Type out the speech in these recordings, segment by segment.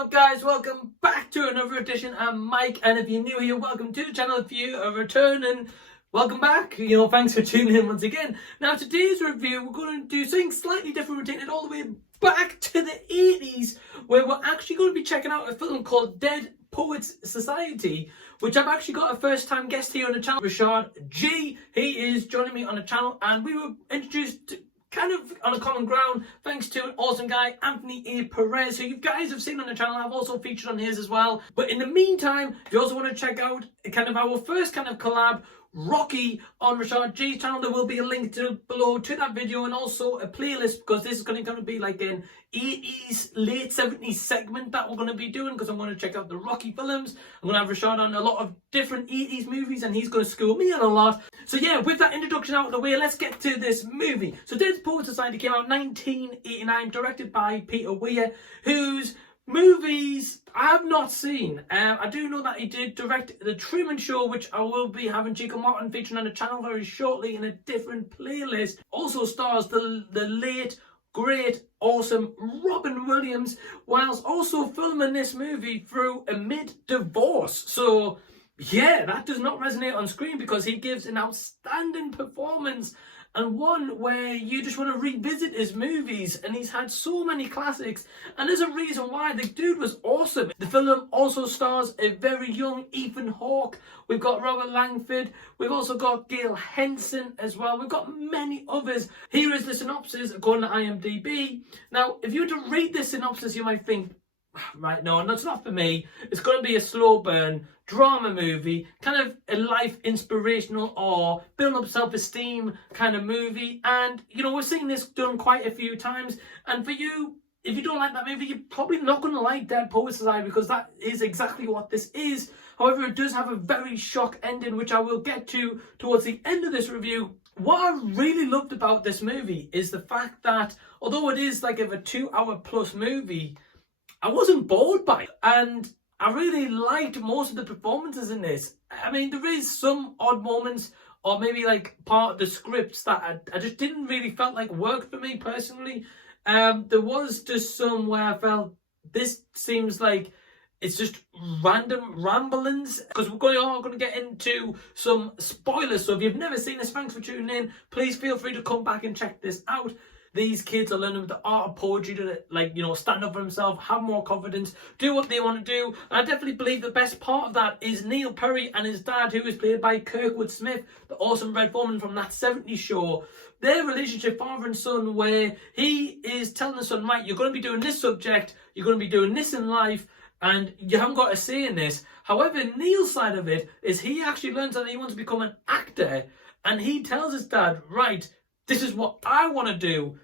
up, guys? Welcome back to another edition. I'm Mike, and if you're new here, welcome to the channel. If you are returning, welcome back. Thanks for tuning in once again. Now, today's review, we're going to do something slightly different. We're taking it all the way back to the 80s, where we're actually going to be checking out a film called Dead Poets Society, which I've actually got a first-time guest here on the channel, Rashad G. He is joining me on the channel, and we were introduced to kind of on a common ground thanks to an awesome guy, Anthony A. Perez, who you guys have seen on the channel. I've also featured on his as well. But in the meantime, if you also want to check out kind of our first kind of collab, Rocky, on Rashad G's channel, there will be a link below to that video, and also a playlist, because this is going to be like an 80s, late 70s segment that we're going to be doing, because I'm going to check out the Rocky films. I'm going to have Rashad on a lot of different 80s movies, and he's going to school me on a lot. So yeah, with that introduction out of the way, let's get to this movie. So Dead Poets Society came out in 1989, directed by Peter Weir, whose movies I have not seen. I do know that he did direct The Truman Show, which I will be having Chico Martin featuring on the channel very shortly in a different playlist. Also stars the late, great, awesome Robin Williams, whilst also filming this movie through a mid-divorce. So yeah, that does not resonate on screen, because he gives an outstanding performance, and one where you just want to revisit his movies, and he's had so many classics, and there's a reason why. The dude was awesome. The film also stars a very young Ethan Hawke. We've got Robert Langford. We've also got Gail Henson as well. We've got many others. Here is the synopsis according to IMDb. Now, if you were to read this synopsis, you might think, right, no, that's not for me. It's going to be a slow burn drama movie, kind of a life inspirational or building up self-esteem kind of movie. And we're seeing this done quite a few times, and for you, if you don't like that movie, you're probably not going to like Dead Poets Society, because that is exactly what this is. However, it does have a very shock ending, which I will get to towards the end of this review. What I really loved about this movie is the fact that, although it is like a 2-hour plus movie, I wasn't bored by it, and I really liked most of the performances in this. I mean, there is some odd moments, or maybe like part of the scripts that I just didn't really felt like worked for me personally. There was just some where I felt this seems like it's just random ramblings, because we're all going to get into some spoilers. So if you've never seen this, thanks for tuning in. Please feel free to come back and check this out. These kids are learning the art of poetry to, stand up for themselves, have more confidence, do what they want to do. And I definitely believe the best part of that is Neil Perry and his dad, who is played by Kurtwood Smith, the awesome Red Foreman from That 70s Show. Their relationship, father and son, where he is telling the son, right, you're going to be doing this subject, you're going to be doing this in life, and you haven't got a say in this. However, Neil's side of it is he actually learns that he wants to become an actor, and he tells his dad, right, this is what I want to do,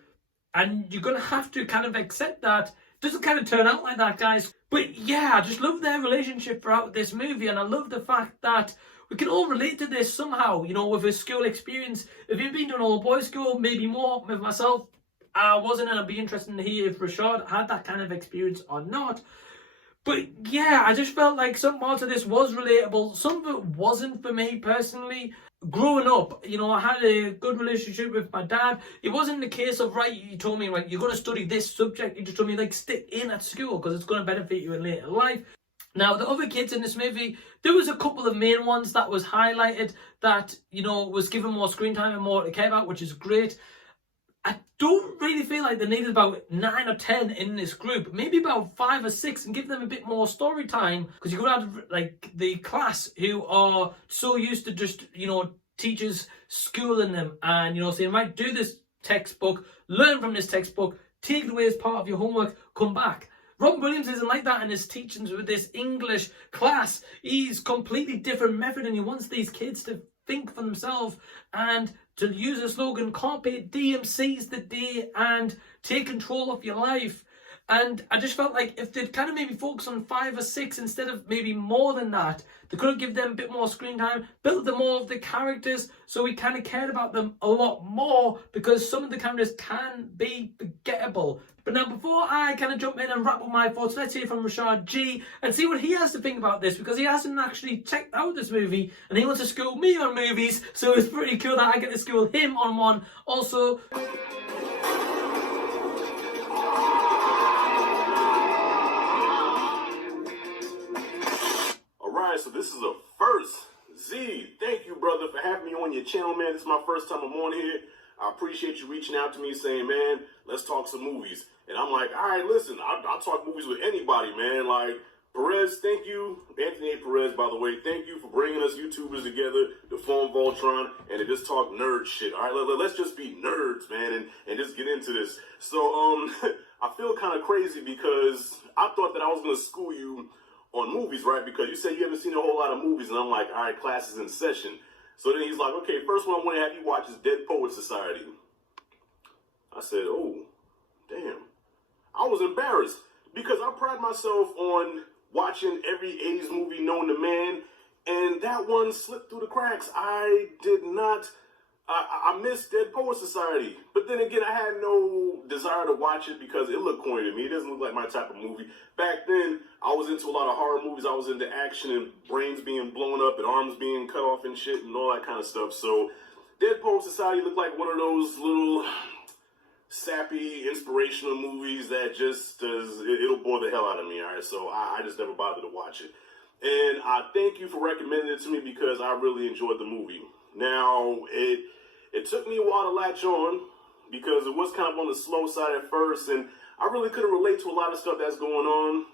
and you're going to have to kind of accept that. Doesn't kind of turn out like that, guys. But yeah, I just love their relationship throughout this movie, and I love the fact that we can all relate to this somehow, with a school experience. If you've been to an all-boys school, maybe more. With myself, I wasn't, and I'd be interested to hear if Rashad had that kind of experience or not. But yeah, I just felt like some parts of this was relatable. Some of it wasn't for me personally. Growing up, I had a good relationship with my dad. It wasn't the case of, right, you told me, right, you're going to study this subject. You just told me, like, stick in at school, because it's going to benefit you in later life. Now, the other kids in this movie, there was a couple of main ones that was highlighted that, was given more screen time and more to care about, which is great. I don't really feel like they needed about 9 or 10 in this group, maybe about 5 or 6, and give them a bit more story time, because you could have like the class who are so used to just, teachers schooling them and, saying, right, do this textbook, learn from this textbook, take it away as part of your homework, come back. Robin Williams isn't like that in his teachings with this English class. He's completely different method, and he wants these kids to think for themselves and to use a slogan, Carpe Diem, seize the day and take control of your life. And I just felt like if they'd kind of maybe focus on 5 or 6 instead of maybe more than that, they could have given them a bit more screen time, built them more of the characters, so we kind of cared about them a lot more, because some of the characters can be forgettable. But now, before I kind of jump in and wrap up my thoughts, let's hear from Rashad G and see what he has to think about this, because he hasn't actually checked out this movie and he wants to school me on movies, so it's pretty cool that I get to school him on one. Also, so this is a first. Z, thank you, brother, for having me on your channel, man. This is my first time I'm on here. I appreciate you reaching out to me saying, man, let's talk some movies. And I'm like, all right, listen, I'll talk movies with anybody, man. Like, Perez, thank you. Anthony A. Perez, by the way, thank you for bringing us YouTubers together to form Voltron and to just talk nerd shit. All right, let's just be nerds, man, and just get into this. So, I feel kind of crazy because I thought that I was going to school you on movies, right? Because you said you haven't seen a whole lot of movies, and I'm like, all right, class is in session. So then he's like, okay, first one I want to have you watch is Dead Poets Society. I said, oh, damn. I was embarrassed because I pride myself on watching every 80s movie known to man, and that one slipped through the cracks. I did not, I missed Dead Poets Society. But then again, I had no desire to watch it because it looked corny to me. It doesn't look like my type of movie. Back then, I was into a lot of horror movies. I was into action and brains being blown up and arms being cut off and shit and all that kind of stuff. So Dead Poets Society looked like one of those little sappy, inspirational movies that just it'll bore the hell out of me, all right? So I just never bothered to watch it. And I thank you for recommending it to me because I really enjoyed the movie. Now, it took me a while to latch on because it was kind of on the slow side at first, and I really couldn't relate to a lot of stuff that's going on.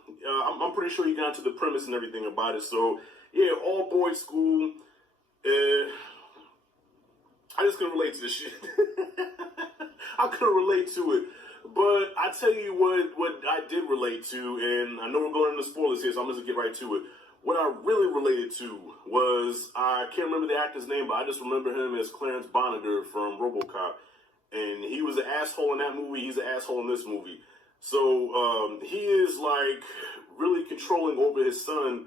I'm pretty sure you got to the premise and everything about it. So, yeah, all boys school. I just couldn't relate to this shit. I couldn't relate to it. But I tell you what I did relate to, and I know we're going into spoilers here, so I'm just going to get right to it. What I really related to was, I can't remember the actor's name, but I just remember him as Clarence Bonniger from RoboCop. And he was an asshole in that movie. He's an asshole in this movie. So he is like really controlling over his son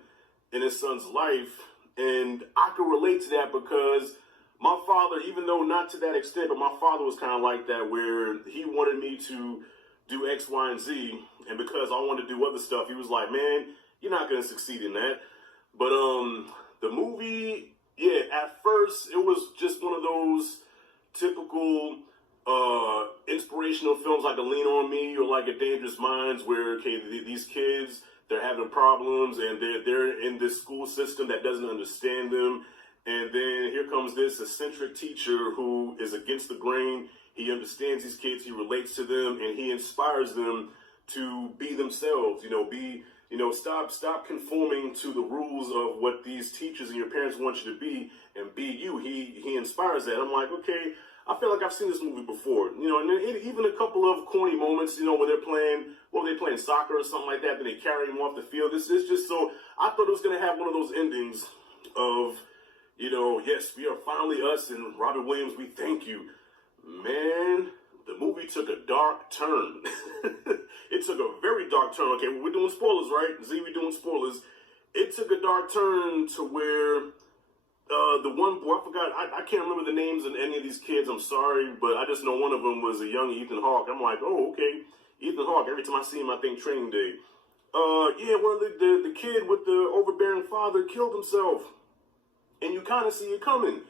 and his son's life. And I could relate to that because my father, even though not to that extent, but my father was kind of like that, where he wanted me to do X, Y, and Z. And because I wanted to do other stuff, he was like, man, you're not going to succeed in that. But the movie, yeah, at first, it was just one of those typical inspirational films like A Lean On Me or like A Dangerous Minds, where, okay, these kids, they're having problems and they're in this school system that doesn't understand them. And then here comes this eccentric teacher who is against the grain. He understands these kids, he relates to them, and he inspires them to be themselves, stop conforming to the rules of what these teachers and your parents want you to be, and be you. He inspires that. I'm like, okay, I feel like I've seen this movie before, and then even a couple of corny moments, where they're playing soccer or something like that, then they carry him off the field. This is just so, I thought it was going to have one of those endings of, yes, we are finally us, and Robert Williams, we thank you. Man, the movie took a dark turn. It took a very dark turn. Okay, we're doing spoilers, right? Z, we're doing spoilers. It took a dark turn to where the one boy, I forgot, I can't remember the names of any of these kids, I'm sorry, but I just know one of them was a young Ethan Hawke. I'm like, oh, okay, Ethan Hawke. Every time I see him, I think Training Day. Yeah, well, the kid with the overbearing father killed himself. And you kind of see it coming,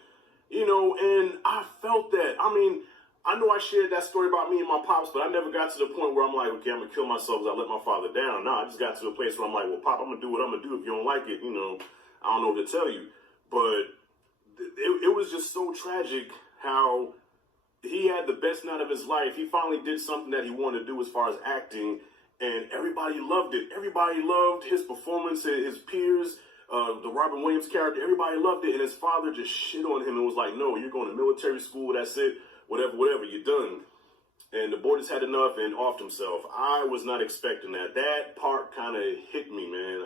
and I felt that. I mean, I know I shared that story about me and my pops, but I never got to the point where I'm like, okay, I'm going to kill myself because I let my father down. No, I just got to a place where I'm like, well, Pop, I'm going to do what I'm going to do. If you don't like it, I don't know what to tell you. But it was just so tragic how he had the best night of his life. He finally did something that he wanted to do as far as acting, and everybody loved it. Everybody loved his performance, his peers, the Robin Williams character. Everybody loved it, and his father just shit on him and was like, no, you're going to military school, that's it, whatever, you're done. And the boy just had enough and offed himself. I was not expecting that. That part kind of hit me, man.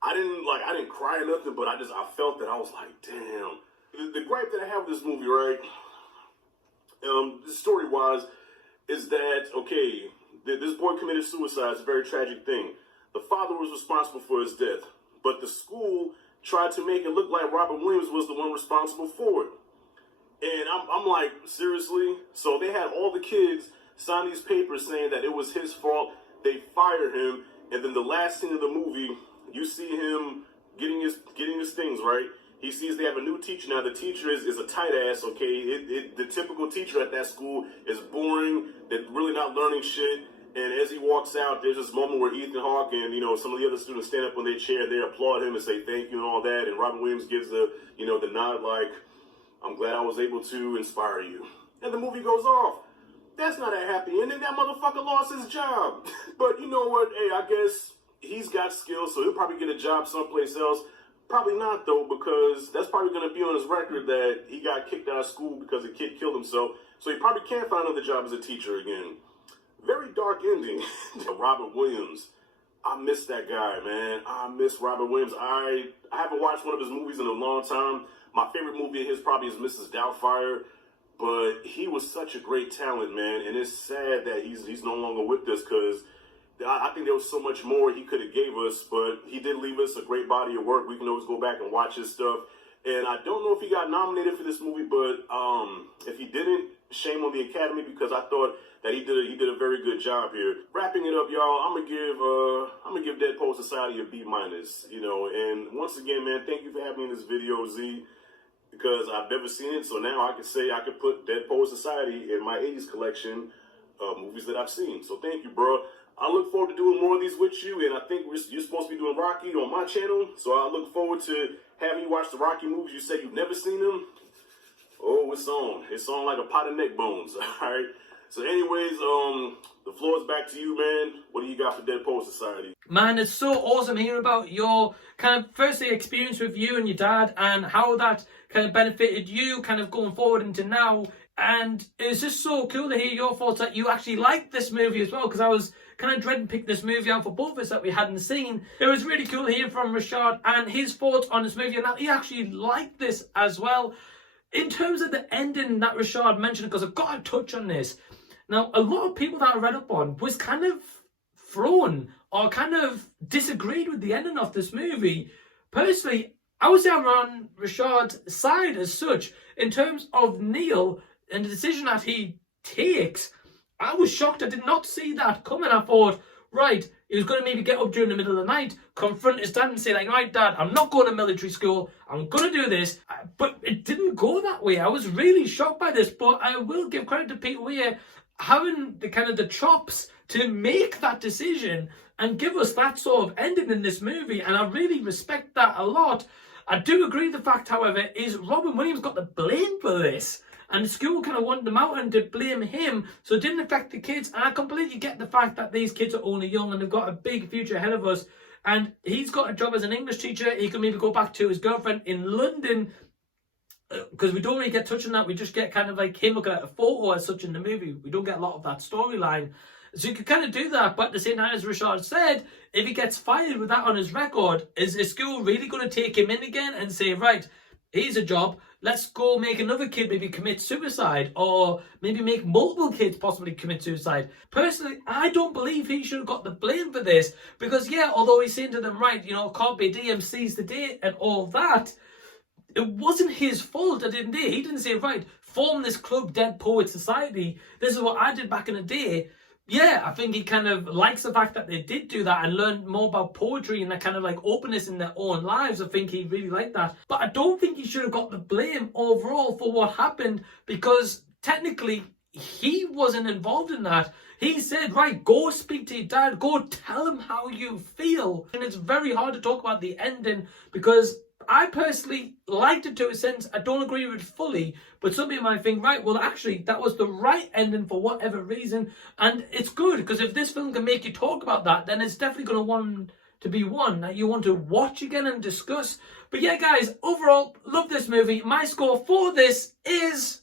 I didn't cry or nothing, but I felt that. I was like, damn. The gripe that I have with this movie, right, story-wise, is that, okay, this boy committed suicide. It's a very tragic thing. The father was responsible for his death, but the school tried to make it look like Robin Williams was the one responsible for it. And I'm like, seriously? So they had all the kids sign these papers saying that it was his fault. They fired him, and then the last scene of the movie, you see him getting his things, right? He sees they have a new teacher now. The teacher is a tight ass, okay? The typical teacher at that school is boring. They're really not learning shit. And as he walks out, there's this moment where Ethan Hawke and, you know, some of the other students stand up on their chair, they applaud him and say thank you and all that. And Robin Williams gives the, you know, the nod like, I'm glad I was able to inspire you. And the movie goes off. That's not a happy ending. That motherfucker lost his job. But you know what? Hey, I guess he's got skills, so he'll probably get a job someplace else. Probably not, though, because that's probably going to be on his record that he got kicked out of school because a kid killed himself. So he probably can't find another job as a teacher again. Very dark ending. Robert Williams. I miss that guy, man. I miss Robert Williams. I haven't watched one of his movies in a long time. My favorite movie of his probably is Mrs. Doubtfire. But he was such a great talent, man. And it's sad that he's no longer with us because I think there was so much more he could have gave us. But he did leave us a great body of work. We can always go back and watch his stuff. And I don't know if he got nominated for this movie, but if he didn't, shame on the Academy because I thought that he did a very good job here. Wrapping it up, y'all, I'm gonna give Dead Poet Society a B-. You know, and once again, man, thank you for having me in this video, Z, because I've never seen it, so now I can say I could put Dead Poet Society in my 80s collection of movies that I've seen. So thank you, bro. I look forward to doing more of these with you, and I think you're supposed to be doing Rocky on my channel, so I look forward to having you watch the Rocky movies. You said you've never seen them. Oh, it's on. It's on like a pot of neck bones. All right. So anyways, the floor is back to you, man. What do you got for Dead Poet Society? Man, it's so awesome hearing about your kind of firstly experience with you and your dad and how that kind of benefited you kind of going forward into now. And it's just so cool to hear your thoughts that you actually liked this movie as well, because I was kind of dreading picking this movie out for both of us that we hadn't seen. It was really cool to hear from Rashad and his thoughts on this movie and that he actually liked this as well. In terms of the ending that Rashad mentioned, because I've got to touch on this. Now, a lot of people that I read up on was kind of thrown or kind of disagreed with the ending of this movie. Personally, I would say I'm on Rashad's side as such. In terms of Neil and the decision that he takes, I was shocked. I did not see that coming. I thought, right, he was going to maybe get up during the middle of the night, confront his dad and say, like, right, Dad, I'm not going to military school. I'm going to do this. But it didn't go that way. I was really shocked by this. But I will give credit to Peter Weir having the kind of the chops to make that decision and give us that sort of ending in this movie. And I really respect that a lot. I do agree with the fact, however, is Robin Williams got the blame for this. And the school kind of wanted him out and to blame him, so it didn't affect the kids. And I completely get the fact that these kids are only young and they've got a big future ahead of us. And he's got a job as an English teacher. He can maybe go back to his girlfriend in London, because we don't really get touched on that. We just get kind of like him looking at a photo as such in the movie. We don't get a lot of that storyline. So you could kind of do that. But at the same time, as Rashad said, if he gets fired with that on his record, is his school really going to take him in again and say, right, here's a job, let's go make another kid maybe commit suicide, or maybe make multiple kids possibly commit suicide? Personally, I don't believe he should have got the blame for this, because yeah, although he's saying to them, right, you know, carpe diem, seize the day and all that, it wasn't his fault at the end of the day. He didn't say, right, form this club, Dead Poet Society, this is what I did back in the day. Yeah, I think he kind of likes the fact that they did do that and learn more about poetry and that kind of like openness in their own lives. I think he really liked that. But I don't think he should have got the blame overall for what happened, because technically he wasn't involved in that. He said, right, go speak to your dad, go tell him how you feel. And it's very hard to talk about the ending, because I personally liked it to a sense. I don't agree with it fully, but some people might think, right, well, actually, that was the right ending for whatever reason. And it's good, because if this film can make you talk about that, then it's definitely going to want to be one that you want to watch again and discuss. But yeah, guys, overall, love this movie. My score for this is...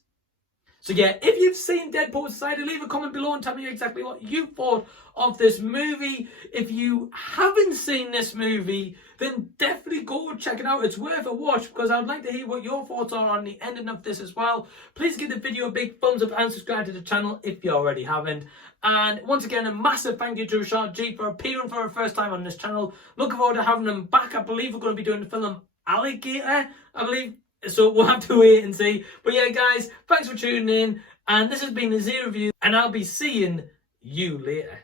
So yeah, if you've seen Dead Poet Society, leave a comment below and tell me exactly what you thought of this movie. If you haven't seen this movie, then definitely go check it out. It's worth a watch, because I'd like to hear what your thoughts are on the ending of this as well. Please give the video a big thumbs up and subscribe to the channel if you already haven't. And once again, a massive thank you to Rashad G for appearing for the first time on this channel. Looking forward to having him back. I believe we're going to be doing the film Alligator, I believe. So we'll have to wait and see. But yeah, guys, thanks for tuning in. And this has been the Z Review, and I'll be seeing you later.